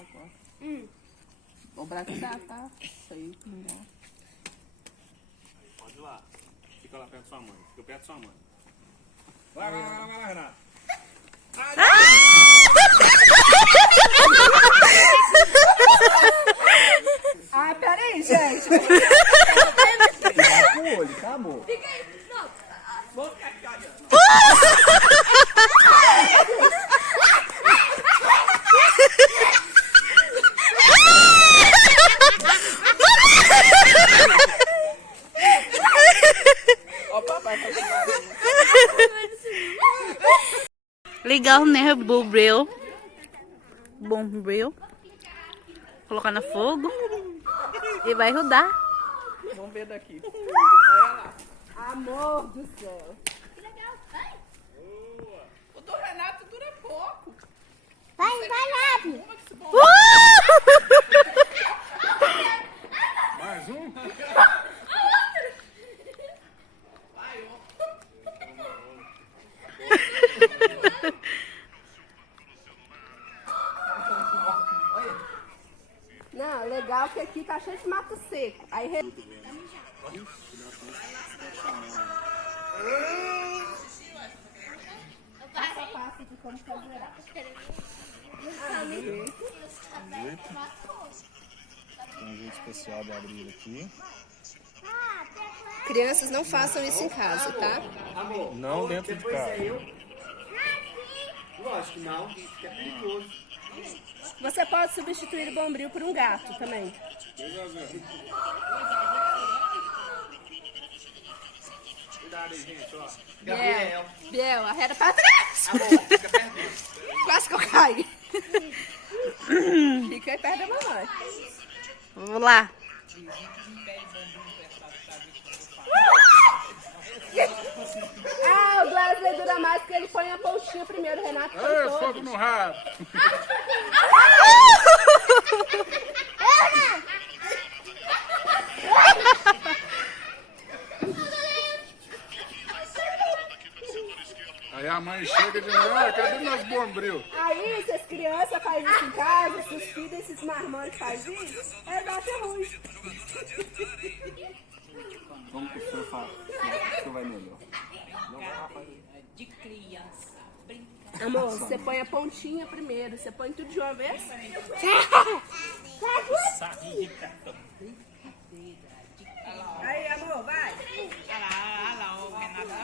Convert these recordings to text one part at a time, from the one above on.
agora. O braço dá, tá? Sei, não. Pode ir lá. Fica lá perto da sua mãe. Fica perto da sua mãe. Vai lá, Renato. Ah, peraí, gente. Cuidado com o olho, tá, amor? Fica aí. Não. Vamos ficar aqui olhando. Ó, papai, tá Ligar o Bombril. Bombril. Colocar no fogo. E vai rodar. Vamos ver daqui. Olha lá. Amor do céu. Que legal. Vai. O do Renato dura pouco. Vai, Rabi. Uma que se bom. Mais um? Não, legal que aqui tá cheio de mato seco. Aí passo a passo de como fazer. Tem um jeito especial de abrir aqui. Crianças, não façam isso em casa, tá? Não dentro de casa. Lógico que não, que é perigoso. Você pode substituir o bombril por um gato também. Cuidado aí, gente, ó. Biel, arreda pra trás. Fica perto dele. Quase que eu caí. Fica aí perto da mamãe. Vamos lá. Ah, o Glassley dura mais porque ele põe a pontinha primeiro, o Renato põe Ei, todo. fogo no rabo. Aí a mãe chega de novo, cadê meus bombril? Aí, se as crianças fazem isso em casa, se os filhos desses marmanjos fazem isso, é ruim. Como que o senhor faz? O senhor vai melhor. De criança. Amor, você põe a pontinha primeiro, você põe tudo de uma vez? Aí, amor, vai. Olha lá, o Renato.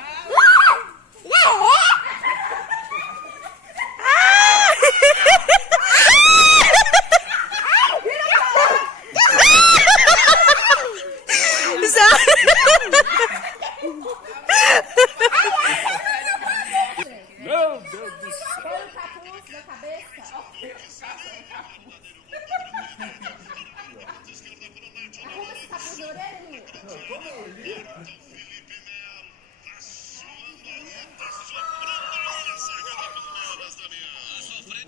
Meu Deus do céu. Põe o capuz na cabeça. Arruma esse capuz na orelha, menino.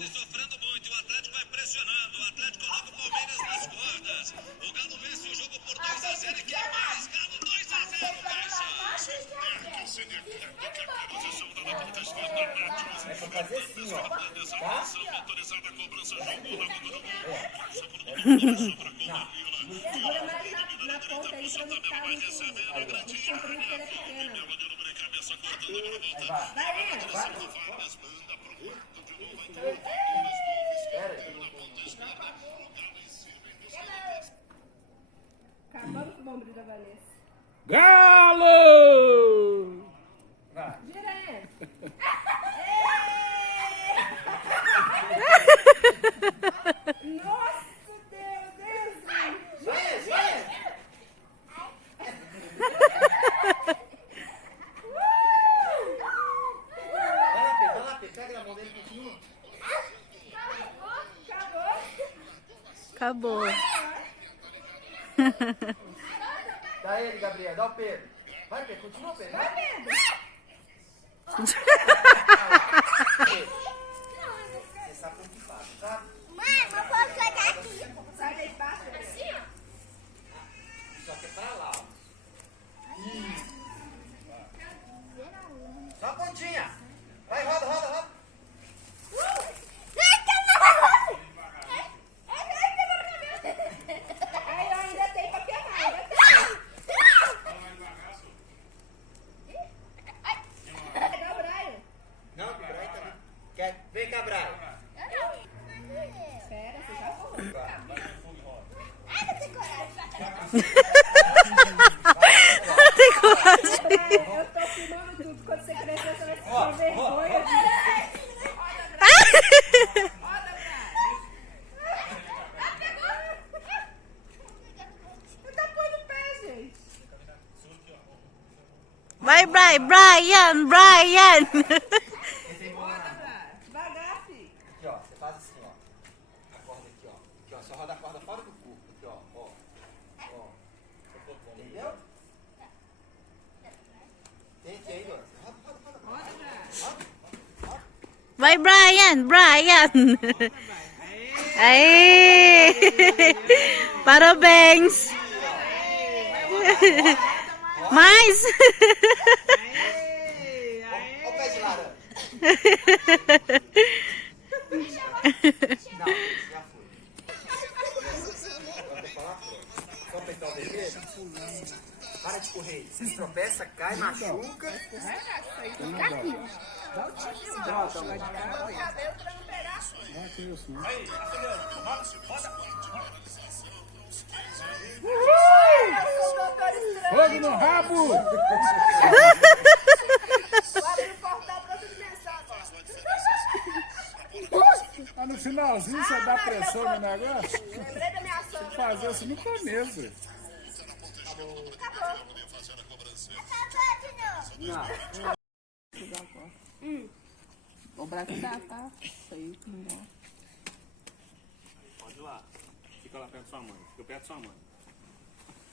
Sofrendo muito, o Atlético vai pressionando, o Atlético coloca o Palmeiras nas cordas, o Galo vence o jogo por 2-0 e quer mais, Galo 2-0, Caixa. Que o Cineteco quer a posição da lateral esquerda, Matheus. É pra fazer assim, ó. Tá? Autorizada a cobrança, jogou na boca do gol, passa por dentro, sobra com o Segura mais na ponta aí pra não ficar muito comprido, porque ele é pequeno. cabeça cortando para volta. Vai. Vargas manda pro quarto de novo, vai Acabando com o bombril da Vanessa. Galo! Gira ele. Nossa, Deus. Gira. Vai lá, pega na mão dele, continua. Acabou. Dá ele, Gabriel, dá o Pedro. Vai, Pedro, continua, Pedro. Vai, Pedro. Você sabe como que faz, sabe? Mãe, mas posso jogar aqui. Sai daí embaixo. Assim, ó. Só que é pra lá, ó. Só a pontinha. Vai, roda. Tem coragem. Eu tô filmando tudo. Quando você crescer, você vai sentir vergonha. Tá pondo o pé, gente. Vai, Brian. Devagar, filho. Aqui, ó. Você faz assim, ó. A corda aqui, ó. Aqui, ó. Só roda a corda fora do corpo. Aqui, ó. Ó. Entendeu? Tente aí, Dona. Roda. Vai, Brian. Aí. Parabéns. Mais. Ó o pé de laranja. Não, já foi. Pode falar? Só apertar o dedo. Para de correr. Você se tropeça, cai, machuca. Fogo no rabo! Ah, no finalzinho você dá pressão no negócio? Lembrei da minha sogra. Fazer assim no começo. O braço tá feio. Pode ir lá. Fica lá perto da sua mãe. Fica perto da sua mãe.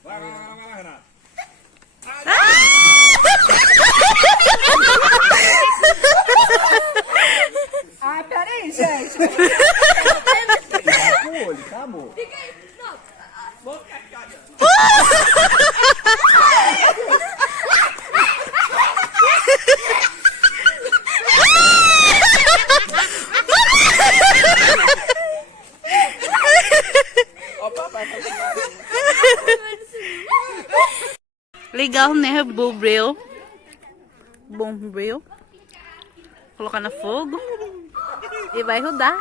Vai, Renato. Ah, peraí, gente. Com o olho, tá, amor? Ligar o nervo bombril. Colocar no fogo. E vai rodar.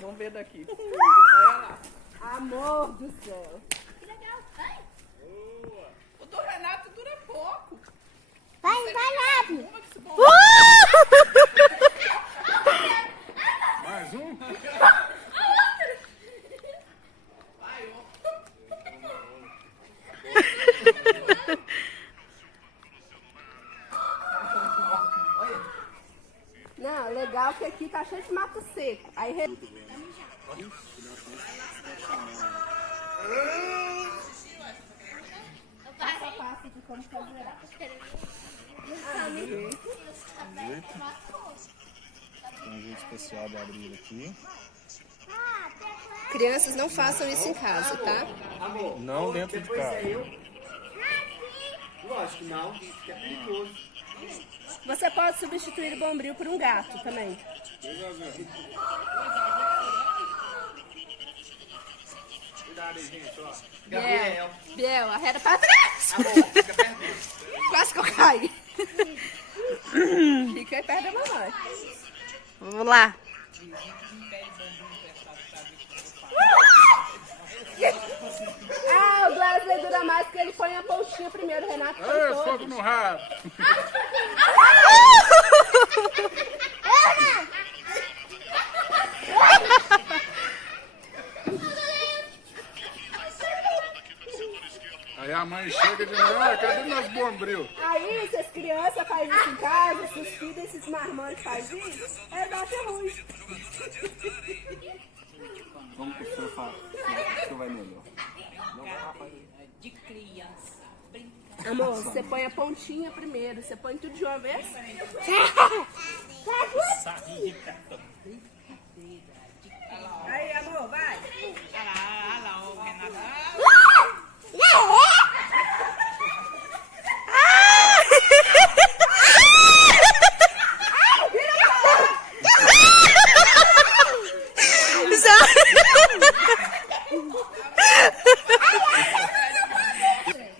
Vamos ver daqui. Olha lá. Amor do céu. Que legal. Ai. O do Renato dura pouco. Vai rápido. Mais um? Não, legal que aqui tá cheio de mato seco. Aí passa de como fazer. Tem um jeito especial de abrir aqui. Crianças, não façam isso em casa, tá? Amor, Não dentro de depois casa. é eu. Lógico que não, que é perigoso. Você pode substituir o bombril por um gato também. Cuidado aí, gente, ó. Gabriel. Biel, arreda pra trás. Amor, fica perto dele. Quase que eu caí. Fica aí perto da mamãe. Vamos lá. Ah, o Wesley dura mais porque ele põe a pontinha primeiro, o Renato põe Ei, todos. fogo no rabo! Aí a mãe chega de novo, ah, cadê meus bombril? Aí, se as crianças fazem isso em casa, se os filhos desses marmanjos fazem isso, vai ser ruim. Como que o senhor faz? O senhor vai melhor. De criança. Brincar. Amor, você põe a pontinha primeiro, você põe tudo de uma vez. Aí, amor, vai. Olha lá, o Renato.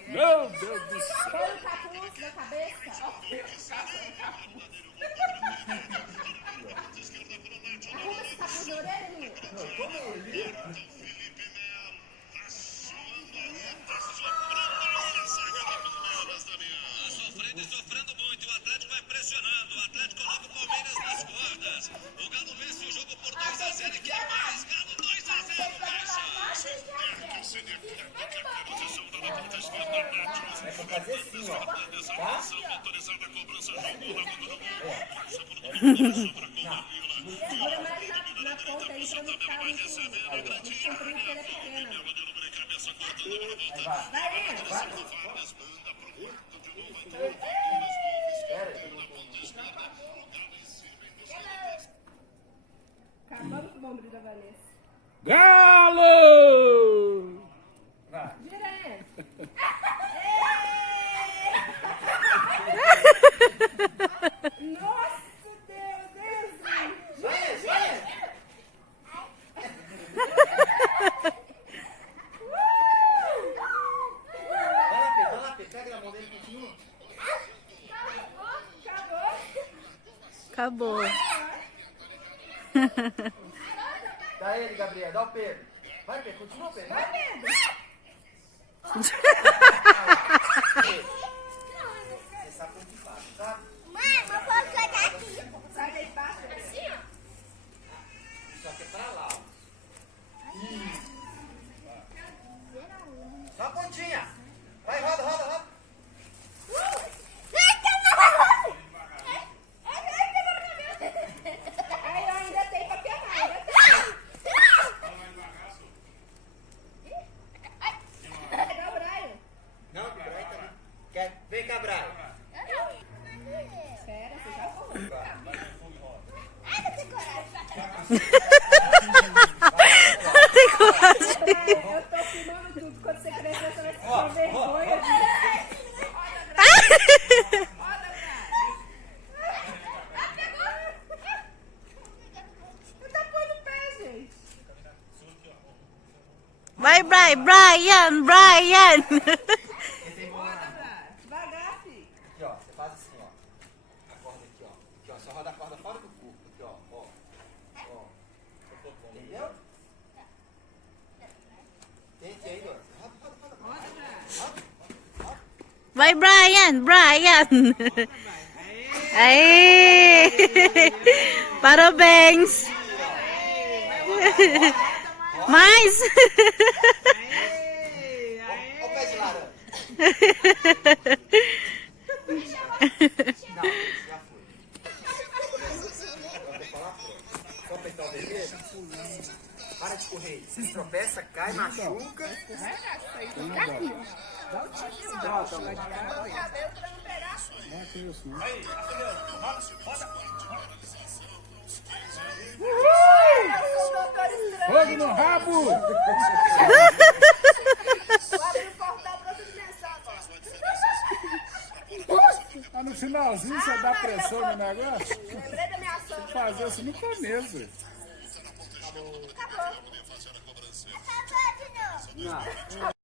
Meu Deus do céu! Põe o capuz na cabeça. Arruma esse capuz na orelha, menino. cordas. O Galo vence o jogo por 2-0 e quer mais. Galo 2-0, Caixas. Posição da ponta esquerda, Nátios. É pra fazer assim, ó. Tá? Autorizada a cobrança, jogo Segura mais na ponta aí pra não ficar muito grandinho, ele é pequeno. Vai, acabamos com o bombril da Vanessa. Galo! Gira aí. Nossa, Deus! Gira! Vai lá, Pedro. Pega na mão dele e continua. Acabou. Acabou. Dá ele, Gabriel. Dá o Pedro. Vai, Pedro. Continua, Pedro. Vai, Pedro! Você sabe como que faz, sabe? Mãe, uma foto tá aqui. Sai daí embaixo. Assim, ó. Só que é pra lá, ó. Só a pontinha. Vai, roda. Aí, ó, ainda tem pra queimar, ainda tem. Pegar o Brian. Não, o Brian tá ali. Vem cá, Brian. Espera, você já falou. Ai, não tem coragem. Tem coragem. Brian, eu tô filmando tudo. Quando você crescer, você vai ficar com vergonha. Você tá pondo o pé, gente. Vai, Brian. Devagar, filho. Aqui, ó. Você faz assim, ó. A corda aqui, ó. Aqui, ó. Só roda a corda fora do corpo. Aqui, ó. Entendeu? Tente aí, ó. Roda. Vai, Brian. Aê! Parabéns. Mais. Ó o pé de laranja. Não, já foi. Agora tem que falar? Só apertar o vermelho. Para de correr. Se tropeça, cai, machuca. Fogo no rabo! Vou abrir o portal pra outra dimensão agora. Mas no finalzinho você dá pressão no negócio. Lembrei da minha sogra. Fazer isso no começo. Acabou de novo. Não.